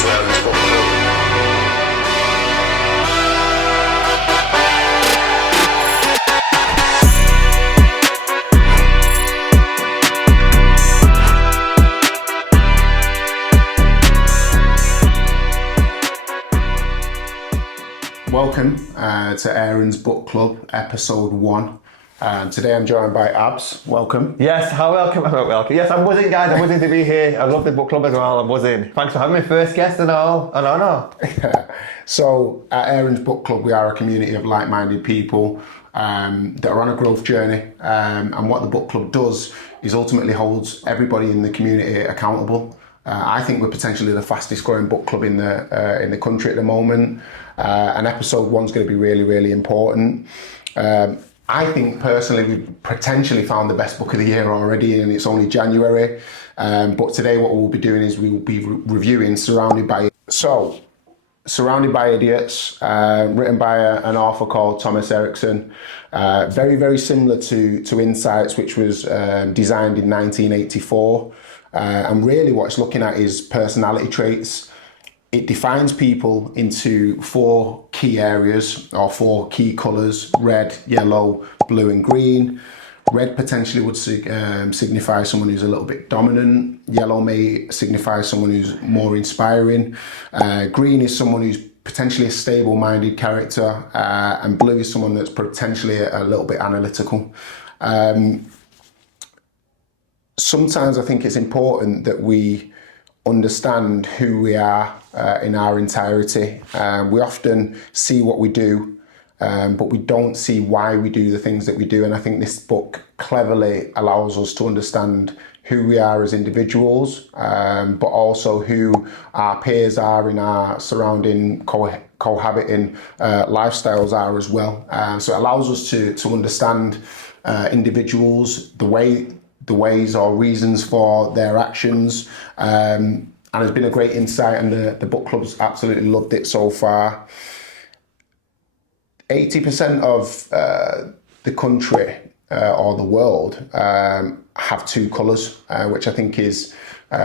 to Aaron's Book Club. Welcome to Aaron's Book Club, episode 1. Today I'm joined by Abs. Welcome. Yes, welcome. Yes, I'm buzzing, guys. I'm buzzing to be here. I love the book club as well. I'm buzzing. Thanks for having me. First guest and all. An honour. So at Aaron's Book Club, we are a community of like-minded people that are on a growth journey. And what the book club does is ultimately holds everybody in the community accountable. I think we're potentially the fastest growing book club in the country at the moment. And episode 1 is going to be really, really important. I think personally we've potentially found the best book of the year already, and it's only January. But today what we'll be doing is we will be reviewing Surrounded by Idiots, written by an author called Thomas Erikson. Very, very similar to Insights, which was designed in 1984. And really what it's looking at is personality traits. It defines people into 4 key areas or 4 key colours: red, yellow, blue and green. Red potentially would signify someone who's a little bit dominant. Yellow may signify someone who's more inspiring. Green is someone who's potentially a stable-minded character. And blue is someone that's potentially a little bit analytical. Sometimes I think it's important that we understand who we are in our entirety. We often see what we do, but we don't see why we do the things that we do. And I think this book cleverly allows us to understand who we are as individuals, but also who our peers are in our surrounding cohabiting lifestyles are as well. So it allows us to understand individuals, the ways or reasons for their actions, and it's been a great insight, and the book club's absolutely loved it so far. 80% of the country or the world have 2 colours, which I think is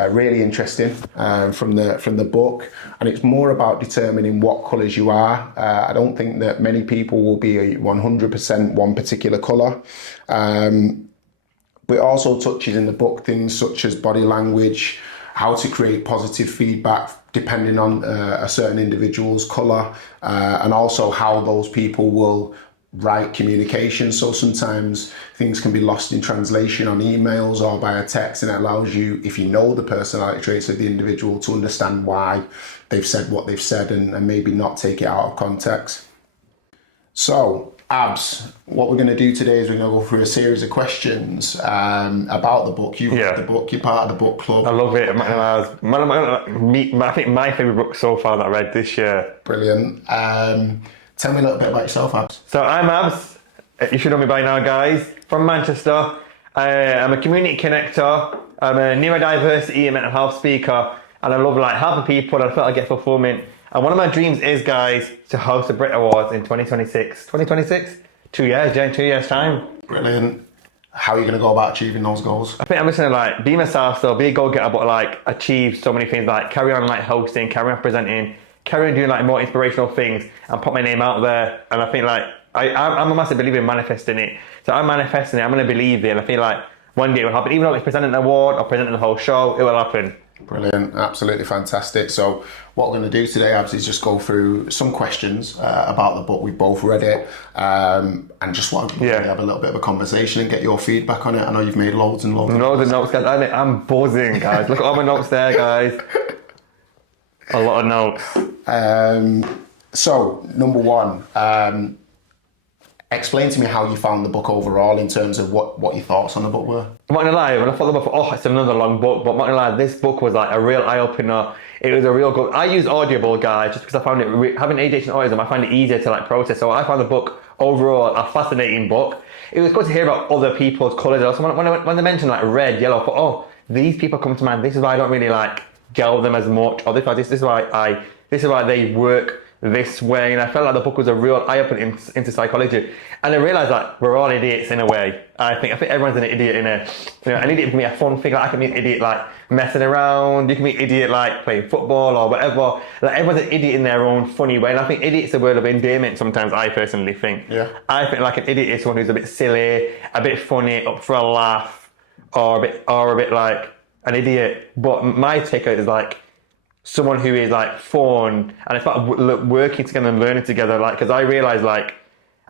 really interesting from the book, and it's more about determining what colours you are. I don't think that many people will be 100% one particular colour. But it also touches in the book things such as body language, how to create positive feedback depending on a certain individual's colour, and also how those people will write communication. So sometimes things can be lost in translation on emails or via text, and it allows you, if you know the personality traits of the individual, to understand why they've said what they've said and maybe not take it out of context. So, Abs, what we're going to do today is we're going to go through a series of questions about the book. You've read the book, you're part of the book club. I love it. I think my favourite book so far that I read this year. Brilliant. Tell me a little bit about yourself, Abs. So I'm Abs. You should know me by now, guys. From Manchester. I'm a community connector. I'm a neurodiversity and mental health speaker. And I love helping people, and I feel I get fulfillment. And one of my dreams is, guys, to host the Brit Awards in 2026. 2026? 2 years, yeah, in 2 years' time. Brilliant. How are you going to go about achieving those goals? I think I'm just going to be myself still, be a go-getter, but achieve so many things, carry on hosting, carry on presenting, carry on doing more inspirational things and put my name out there. And I think I'm a massive believer in manifesting it. So I'm manifesting it, I'm going to believe it, and I feel one day it will happen. Even though it's presenting an award or presenting the whole show, it will happen. Brilliant, absolutely fantastic. So what we're going to do today, Abs, is just go through some questions about the book. We both read it, and just want to have a little bit of a conversation and get your feedback on it. I know you've made loads and loads of notes, guys. I'm buzzing, guys. Look at all my notes there, guys. A lot of notes. So number 1, explain to me how you found the book overall in terms of what your thoughts on the book were. I'm not gonna lie, when I thought the book, it's another long book, but I'm not gonna lie, this book was a real eye-opener. It was a real good. I use Audible, guys, just because I found it, having ADHD and autism, I find it easier to process. So I found the book overall a fascinating book. It was good to hear about other people's colours. Also, when they mentioned red, yellow, I thought, these people come to mind. This is why I don't really gel them as much, or this is why they work this way. And I felt like the book was a real eye-opener into psychology. And I realised that we're all idiots in a way. I think everyone's an idiot in a, an idiot can be a fun thing. Like I can be an idiot like messing around. You can be an idiot like playing football or whatever. Like everyone's an idiot in their own funny way. And I think idiot's a word of endearment sometimes, I personally think. Yeah. I think like an idiot is someone who's a bit silly, a bit funny, up for a laugh, or a bit like an idiot. But my take is like someone who is like fun, and it's about working together and learning together. Like, because I realise like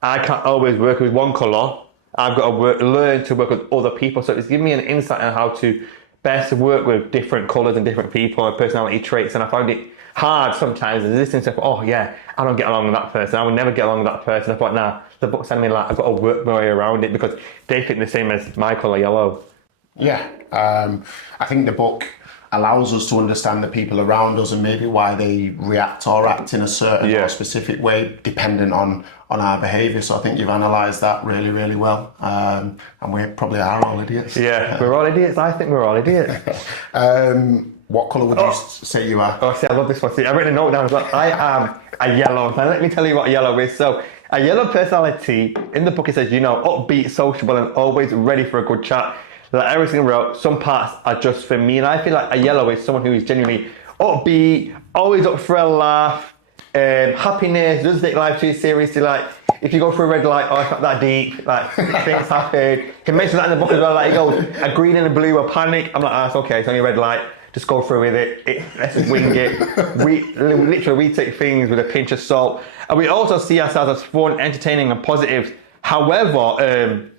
I can't always work with one colour. I've got to learn to work with other people. So it's given me an insight on how to best work with different colours and different people and personality traits. And I found it hard sometimes listening to, oh yeah, I don't get along with that person. I would never get along with that person. I thought, nah, the book's telling me like I've got to work my way around it because they think the same as my colour, yellow. Yeah, I think the book allows us to understand the people around us and maybe why they react or act in a certain or specific way dependent on our behaviour. So I think you've analysed that really, really well. And we probably are all idiots. Yeah, we're all idiots. I think we're all idiots. What colour would you say you are? Oh, see, I love this one. See, I've written a note down as well. I am a yellow. Now, let me tell you what yellow is. So, a yellow personality, in the book it says, upbeat, sociable, and always ready for a good chat. Like everything wrote, some parts are just for me. And I feel like a yellow is someone who is genuinely upbeat, always up for a laugh, happiness, doesn't take life too seriously. Like, if you go through a red light, it's not that deep. Like, things happen. He mentions that in the book as well. Like, he goes, a green and a blue, a panic. I'm like, it's okay, it's only a red light. Just go through with it. Let's wing it. We take things with a pinch of salt. And we also see ourselves as fun, entertaining, and positive. However,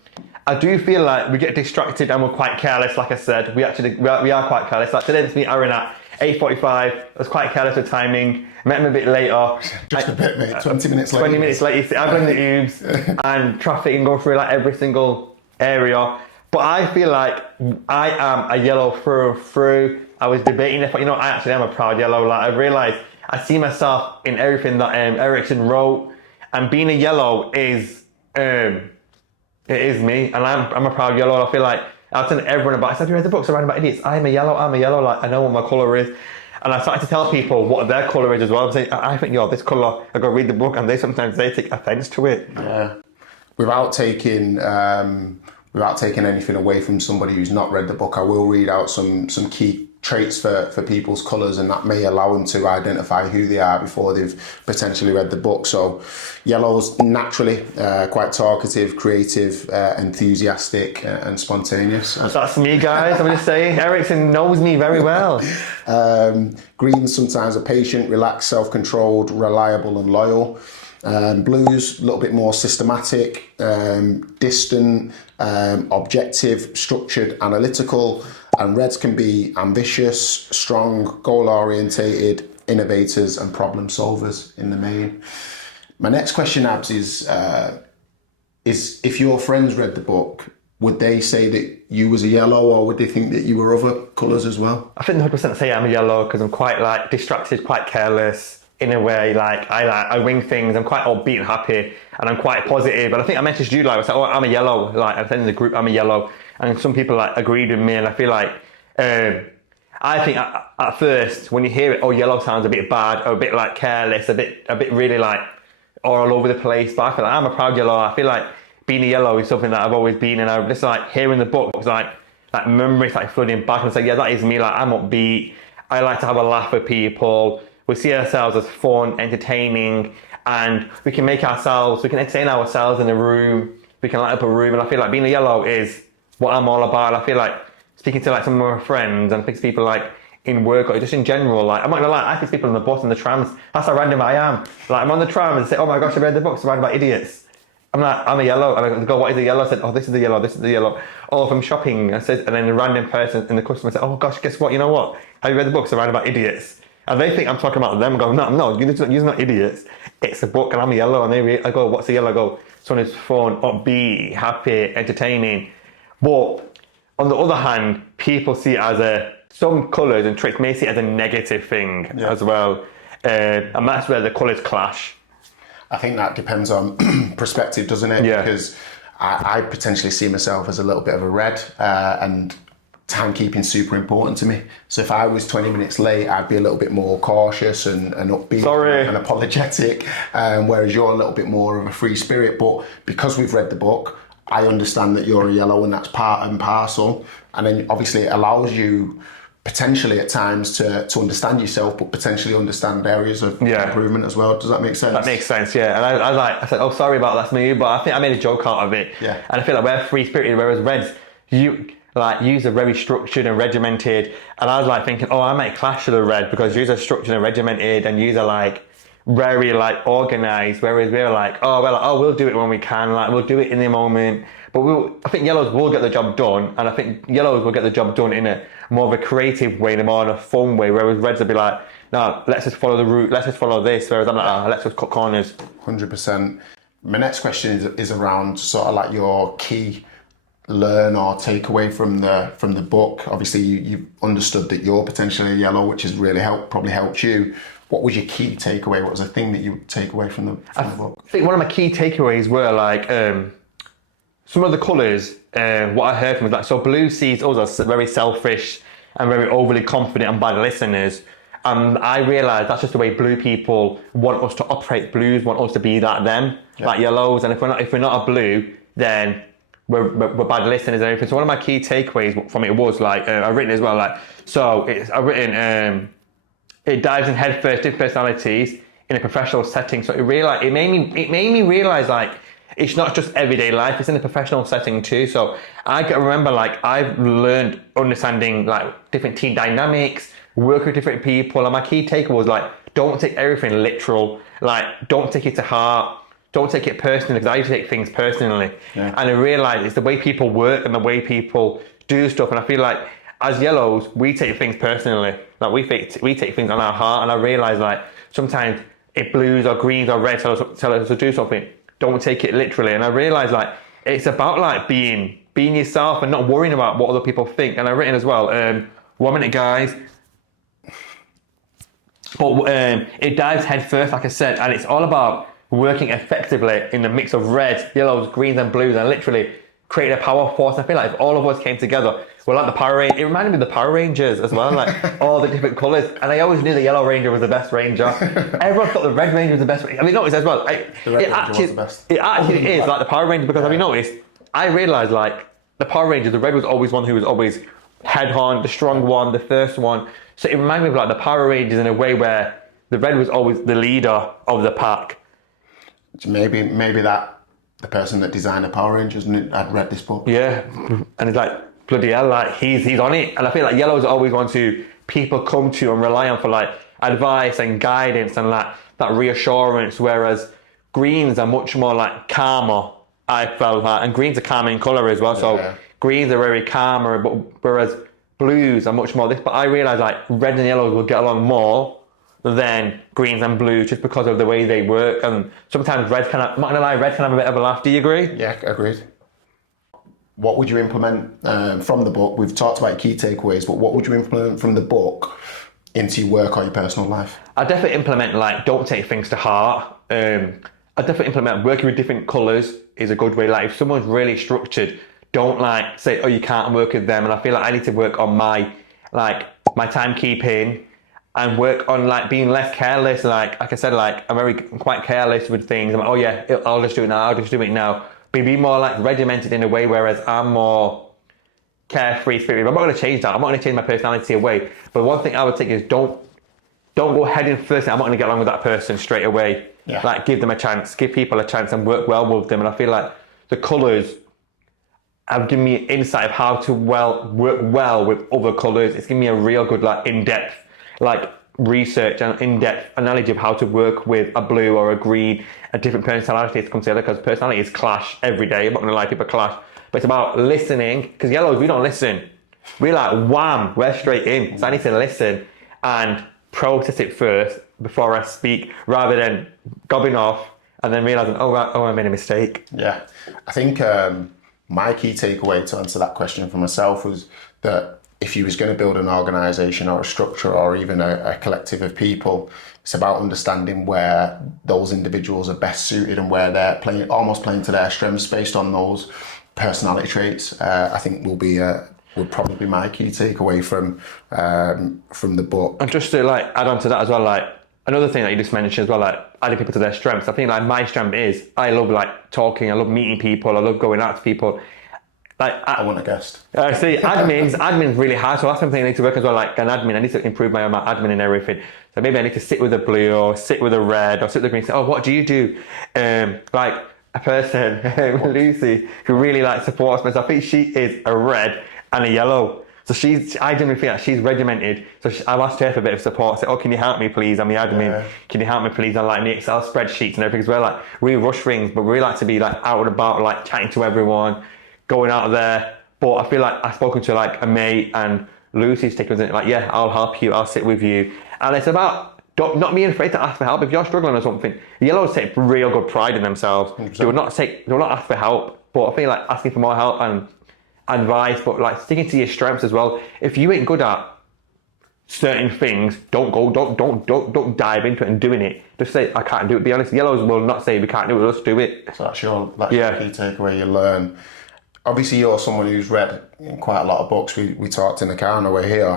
I do feel like we get distracted and we're quite careless. Like I said, we are quite careless. Like today, to meet Aaron at 8:45. I was quite careless with timing. Met him a bit later. Just a bit, mate. 20 minutes later. 20 minutes later. I'm in the Ubes and traffic and go through like every single area. But I feel like I am a yellow through and through. I was debating if, I actually am a proud yellow. Like I realised I see myself in everything that Erickson wrote, and being a yellow is it is me, and I'm a proud yellow. I feel like I've told everyone about. I said, "Have you read the books around about idiots?" I'm a yellow. Like I know what my colour is, and I started to tell people what their colour is as well. I'm saying, I think you're this colour. I go read the book, and sometimes they take offence to it. Yeah, without taking anything away from somebody who's not read the book, I will read out some key traits for people's colours, and that may allow them to identify who they are before they've potentially read the book. So yellow's naturally quite talkative, creative, enthusiastic, and spontaneous. That's me, guys. I'm just saying, Erickson knows me very well. Greens sometimes are patient, relaxed, self-controlled, reliable and loyal. Blues, a little bit more systematic, distant, objective, structured, analytical. And reds can be ambitious, strong, goal-orientated, innovators and problem solvers in the main. My next question, Abs, is if your friends read the book, would they say that you was a yellow, or would they think that you were other colours as well? I think 100% say I'm a yellow because I'm quite like distracted, quite careless in a way. Like I wing things. I'm quite upbeat and happy, and I'm quite positive. And I think I messaged you like I was like, I'm a yellow. Like I said in the group, I'm a yellow. And some people like agreed with me, and I feel like I think at first when you hear it, yellow sounds a bit bad, or a bit like careless, a bit really like all over the place. But I feel like I'm a proud yellow. I feel like being a yellow is something that I've always been, and I just like hearing the book, it's like memories like flooding back, and it's like, yeah, that is me. Like I'm upbeat. I like to have a laugh with people. We see ourselves as fun, entertaining, and we can entertain ourselves in a room. We can light up a room, and I feel like being a yellow is what I'm all about. I feel like speaking to like some of my friends and speaking to people like in work or just in general, like I'm not gonna lie, I speak to people on the bus and the trams. That's how random I am. Like I'm on the tram and say, oh my gosh, I read the book surrounded by idiots. I'm like, I'm a yellow, and I go, what is a yellow? I said, oh, this is the yellow, this is the yellow. Oh, from shopping, and then a random person in the customer said, oh gosh, guess what? You know what? Have you read the book surrounded by idiots? And they think I'm talking about them. I go, no, you're not idiots. It's a book, and I'm a yellow. And I go, what's a yellow? I go, someone who's fun, upbeat, happy, entertaining. But on the other hand, people see it as some colours and traits may see it as a negative thing as well. And that's where the colours clash. I think that depends on perspective, doesn't it? Yeah. Because I potentially see myself as a little bit of a red, and timekeeping super important to me. So if I was 20 minutes late, I'd be a little bit more cautious and upbeat and apologetic, whereas you're a little bit more of a free spirit. But because we've read the book, I understand that you're a yellow, and that's part and parcel. And then obviously it allows you potentially at times to understand yourself, but potentially understand areas of improvement as well. Does that make sense? That makes sense, yeah. And I said, oh, sorry about that's me, but I think I made a joke out of it. Yeah. And I feel like we're free-spirited, whereas Reds, use are very structured and regimented. And I was like thinking, oh, I might clash with the Red because yous are structured and regimented, and yous are like very like organised, whereas we're like, we'll do it when we can, like we'll do it in the moment. But I think Yellows will get the job done, and I think Yellows will get the job done in a more of a creative way, more in a fun way, whereas Reds will be like, no, let's just follow the route, let's just follow this, whereas I'm like, let's just cut corners. 100%. My next question is around sort of like your key learn or take away from the book. Obviously, you've understood that you're potentially a yellow, which has really probably helped you. What was your key takeaway? What was the thing that you take away from the book? I think one of my key takeaways were like some of the colours. What I heard from was like, so blue sees us as very selfish and very overly confident and bad listeners. And I realised that's just the way blue people want us to operate. Blues want us to be them, like yellows. And if we're not a blue, then we're bad listeners and everything. So one of my key takeaways from it was like, I've written as well, like, it dives in headfirst into personalities in a professional setting. So it made me realise like, it's not just everyday life, it's in a professional setting too. So I can remember like, I've learned understanding like different team dynamics, work with different people. And my key takeaway was like, don't take everything literal. Like, don't take it to heart. Don't take it personally, because I used to take things personally. Yeah. And I realised it's the way people work and the way people do stuff. And I feel like as yellows, we take things personally. Like we take things on our heart. And I realised like sometimes if blues or greens or reds tell us to do something, don't take it literally. And I realised like it's about like being yourself and not worrying about what other people think. And I've written as well, 1 minute guys. But it dives head first, like I said, and it's all about working effectively in the mix of reds, yellows, greens and blues, and literally create a power force. I feel like if all of us came together, we're like the Power Rangers. It reminded me of the Power Rangers as well, like all the different colours. And I always knew the Yellow Ranger was the best Ranger. Everyone thought the Red Ranger was the best Ranger. I mean, notice as well, it actually is like the Power Ranger, because have you noticed, I realised like the Power Rangers, the Red was always one who was always head on, the strong one, the first one. So it reminded me of like the Power Rangers in a way where the Red was always the leader of the pack. Maybe that the person that designed the Power Rangers had read this book. Yeah, and it's like, bloody hell, like he's on it. And I feel like yellows are always one to people come to and rely on for like advice and guidance and like that reassurance, whereas greens are much more like calmer, I felt like, and greens are calmer in colour as well. So greens are very calmer, but whereas blues are much more this. But I realised like red and yellows will get along more than greens and blues just because of the way they work. And sometimes reds can have, I'm not gonna lie, reds can have a bit of a laugh. Do you agree? Yeah, agreed. What would you implement from the book? We've talked about key takeaways, but what would you implement from the book into your work or your personal life? I definitely implement like, don't take things to heart. I definitely implement working with different colours is a good way. Like if someone's really structured, don't like say, oh, you can't work with them. And I feel like I need to work on my timekeeping and work on like being less careless. Like I said, like I'm quite careless with things. I'm like, oh yeah, I'll just do it now. I'll just do it now. But be more like regimented in a way, whereas I'm more carefree spirit. I'm not going to change that. I'm not going to change my personality away. But one thing I would take is don't go head in first. I'm not going to get along with that person straight away. Yeah. Like give them a chance, give people a chance and work well with them. And I feel like the colours have given me insight of how to work well with other colours. It's given me a real good like in-depth like research and in-depth analogy of how to work with a blue or a green, a different personality to come together, because personalities clash every day. I'm not going to lie, people clash. But it's about listening, because yellows, we don't listen. We're like, wham, we're straight in. So I need to listen and process it first before I speak, rather than gobbing off and then realising, I made a mistake. Yeah. I think my key takeaway to answer that question for myself was that if you was going to build an organisation or a structure or even a collective of people, it's about understanding where those individuals are best suited and where they're almost playing to their strengths based on those personality traits. I think will be would probably be my key takeaway from the book. And just to like add on to that as well, like another thing that you just mentioned as well, like adding people to their strengths. I think like my strength is I love like talking, I love meeting people, I love going out to people. Like I want a guest. See, admin's really hard, so that's something I need to work as well. Like an admin, I need to improve my admin and everything. So maybe I need to sit with a blue or sit with a red or sit with a green. Say, oh, what do you do? Like a person, Lucy, who really like supports me. So I think she is a red and a yellow. So I genuinely feel like she's regimented. So I've asked her for a bit of support. Say, oh, can you help me, please? I'm the admin. Yeah. Can you help me, please? On like the Excel spreadsheets and everything. Because we're like we rush things, but we like to be like out and about, like chatting to everyone, going out there. But I feel like I've spoken to like a mate and Lucy's taken it like, yeah, I'll help you. I'll sit with you. And it's about not being afraid to ask for help. If you're struggling or something, the yellows take real good pride in themselves. 100%. They will not ask for help. But I feel like asking for more help and advice, but like sticking to your strengths as well. If you ain't good at certain things, don't dive into it and doing it. Just say I can't do it. Be honest. Yellows will not say we can't do it. Just do it. So that's your key takeaway. You learn. Obviously, you're someone who's read quite a lot of books. We talked in the car on the way here.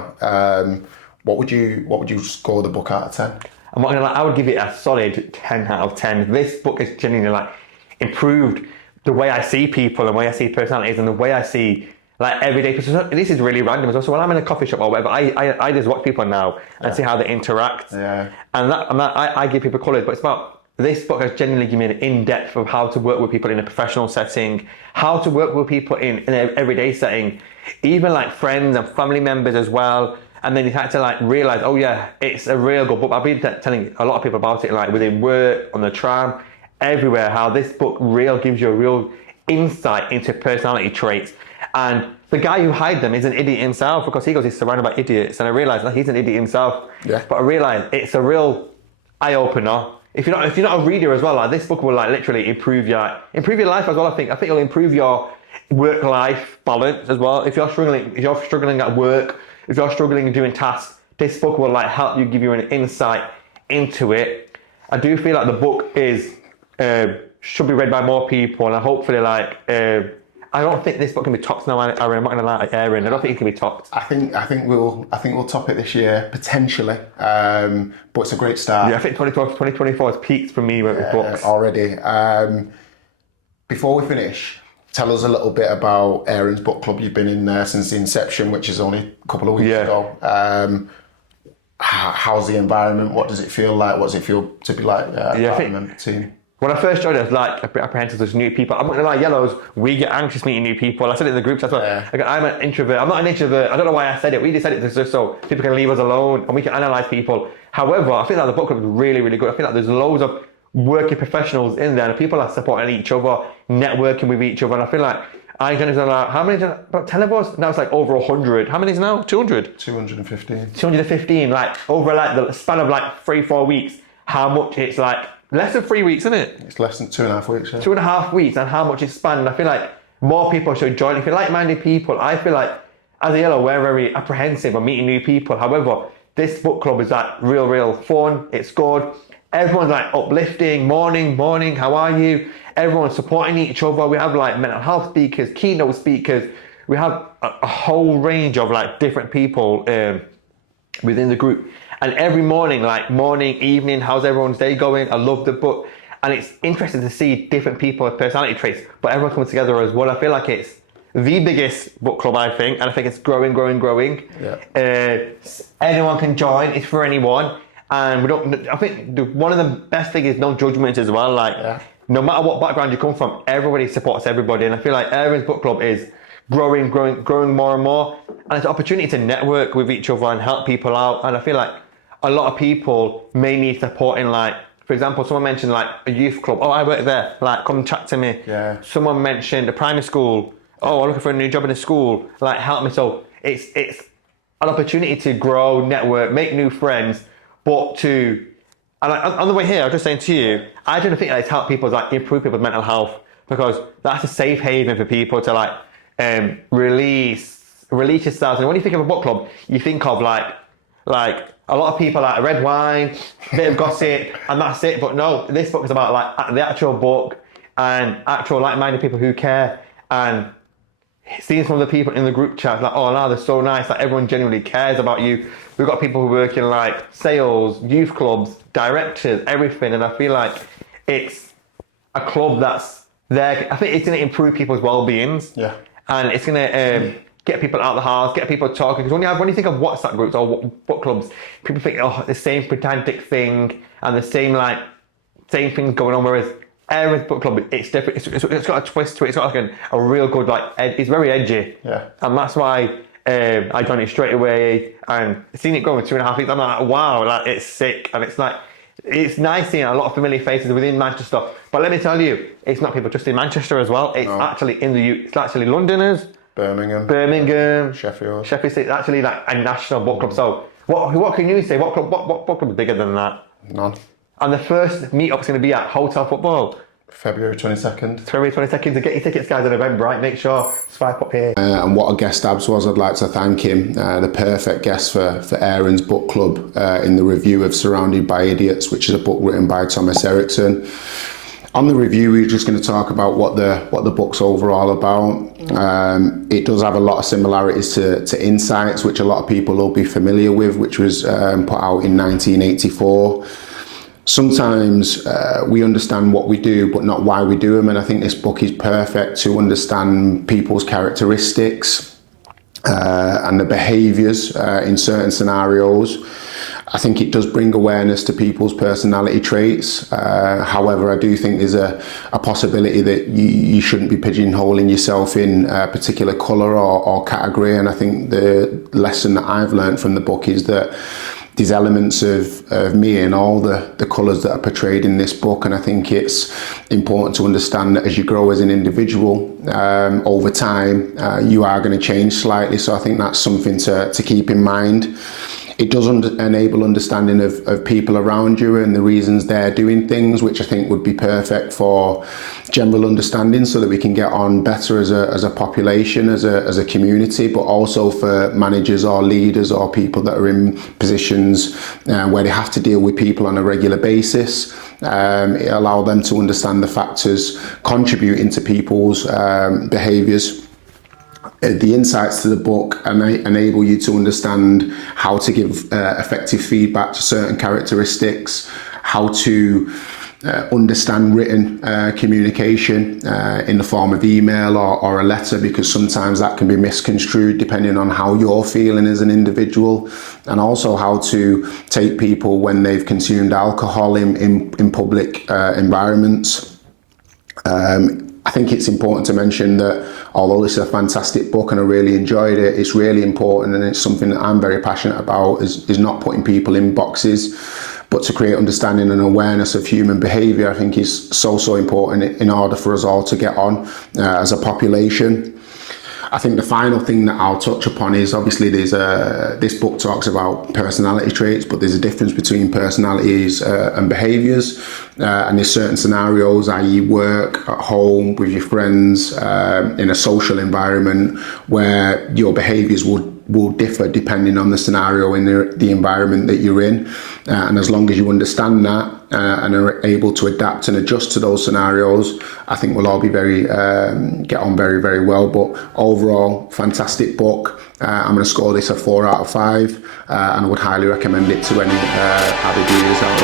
What would you score the book out of 10? I'm not gonna lie, I would give it a solid 10 out of 10. This book has genuinely like improved the way I see people and the way I see personalities and the way I see like everyday people. This is really random as well. So when I'm in a coffee shop or whatever, I just watch people now and see how they interact. Yeah. And I give people colours, but it's about this book has genuinely given me an in-depth of how to work with people in a professional setting, how to work with people in an everyday setting, even like friends and family members as well. And then you had to like realise, oh yeah, it's a real good book. I've been telling a lot of people about it, like within work, on the tram, everywhere, how this book gives you a real insight into personality traits. And the guy who hides them is an idiot himself because he goes, he's surrounded by idiots. And I realised that he's an idiot himself. Yeah. But I realised it's a real eye-opener. If you're not a reader as well, like this book will like literally improve your life as well. I think it'll improve your work-life balance as well. If you're struggling at work, if you're struggling in doing tasks, this book will like help you, give you an insight into it. I do feel like the book should be read by more people, and I hopefully I don't think this book can be topped now, Aaron. I'm not going to lie, Aaron. I don't think it can be topped. I think we'll top it this year potentially, but it's a great start. Yeah, I think 2024 has peaked for me with books already. Before we finish, tell us a little bit about Aaron's book club. You've been in there since the inception, which is only a couple of weeks ago. How's the environment? What does it feel like? What does it feel to be like part of the member team? When I first joined, I was like a bit apprehensive to new people. I'm not gonna lie, yellows, we get anxious meeting new people. I said it in the groups as well. Yeah. I'm an introvert. I'm not an introvert. I don't know why I said it. We just said it just so people can leave us alone and we can analyse people. However, I feel like the book club is really, really good. I feel like there's loads of working professionals in there and people are supporting each other, networking with each other. And I feel like I joined how many? About 10 of us? Now it's like over 100. How many is now? 200? 215. 215. Like over like the span of like 3-4 weeks. How much it's like. Less than 3 weeks, isn't it? It's less than 2.5 weeks. Yeah. 2.5 weeks, and how much it's spanned. I feel like more people should join. If you're like-minded people, I feel like as a yellow, we're very apprehensive of meeting new people. However, this book club is like real fun. It's good. Everyone's like uplifting. Morning. How are you? Everyone's supporting each other. We have like mental health speakers, keynote speakers. We have a whole range of like different people within the group. And every morning, evening, how's everyone's day going? I love the book. And it's interesting to see different people's personality traits, but everyone's coming together as one. I feel like it's the biggest book club, I think. And I think it's growing. Yeah. Anyone can join. It's for anyone. And I think one of the best things is no judgment as well. No matter what background you come from, everybody supports everybody. And I feel like Aaron's book club is growing more and more. And it's an opportunity to network with each other and help people out. And I feel like a lot of people may need support in for example, someone mentioned a youth club. Oh, I work there. Come chat to me. Yeah. Someone mentioned a primary school. Oh, I'm looking for a new job in a school. Help me. So it's an opportunity to grow, network, make new friends, but and on the way here, I was just saying to you, I don't think it's help people improve people's mental health because that's a safe haven for people to release yourselves. And when you think of a book club, you think of a lot of people like red wine, bit of gossip, and that's it. But no, this book is about the actual book and actual like-minded people who care and seeing some of the people in the group chat, like, oh, no, they're so nice. Like, everyone genuinely cares about you. We've got people who work in like sales, youth clubs, directors, everything. And I feel like it's a club that's there. I think it's going to improve people's well-beings. Yeah. And it's going to get people out of the house, get people talking. Because when you think of WhatsApp groups or book clubs, people think, oh, the same pedantic thing and the same things going on. Whereas Aaron's book club, it's different. It's got a twist to it. It's got like a real good it's very edgy. Yeah. And that's why I joined it straight away. And seeing it go in 2.5 weeks, I'm like, wow, like it's sick. And it's nice seeing a lot of familiar faces within Manchester. But let me tell you, it's not people just in Manchester as well. It's actually it's actually Londoners, Birmingham, Sheffield. It's actually like a national book club. So what can you say? What book club is bigger than that? None. And the first meet-up's going to be at Hotel Football. February 22nd. February 22nd. To get your tickets, guys, on Eventbrite, make sure swipe up here. And what a guest Abs was. I'd like to thank him. The perfect guest for Aaron's book club in the review of Surrounded by Idiots, which is a book written by Thomas Erickson. On the review, we're just going to talk about what the book's overall about. It does have a lot of similarities to Insights, which a lot of people will be familiar with, which was put out in 1984. Sometimes we understand what we do, but not why we do them. And I think this book is perfect to understand people's characteristics and the behaviours in certain scenarios. I think it does bring awareness to people's personality traits. However, I do think there's a possibility that you shouldn't be pigeonholing yourself in a particular colour or category. And I think the lesson that I've learned from the book is that there's elements of me in all the colours that are portrayed in this book, and I think it's important to understand that as you grow as an individual over time, you are going to change slightly. So I think that's something to keep in mind. It does enable understanding of people around you and the reasons they're doing things, which I think would be perfect for general understanding so that we can get on better as a population, as a community, but also for managers or leaders or people that are in positions where they have to deal with people on a regular basis. It allows them to understand the factors contributing to people's behaviours. The insights to the book enable you to understand how to give effective feedback to certain characteristics, how to understand written communication in the form of email or a letter, because sometimes that can be misconstrued depending on how you're feeling as an individual, and also how to take people when they've consumed alcohol in public environments. I think it's important to mention that although this is a fantastic book and I really enjoyed it, it's really important, and it's something that I'm very passionate about, is not putting people in boxes, but to create understanding and awareness of human behaviour. I think is so important in order for us all to get on as a population. I think the final thing that I'll touch upon is obviously this book talks about personality traits, but there's a difference between personalities and behaviours. And there's certain scenarios, i.e. work, at home, with your friends, in a social environment, where your behaviours will differ depending on the scenario in the environment that you're in. And as long as you understand that and are able to adapt and adjust to those scenarios, I think we'll all be get on very, very well. But overall, fantastic book. I'm going to score this a 4 out of 5, and I would highly recommend it to any avid readers out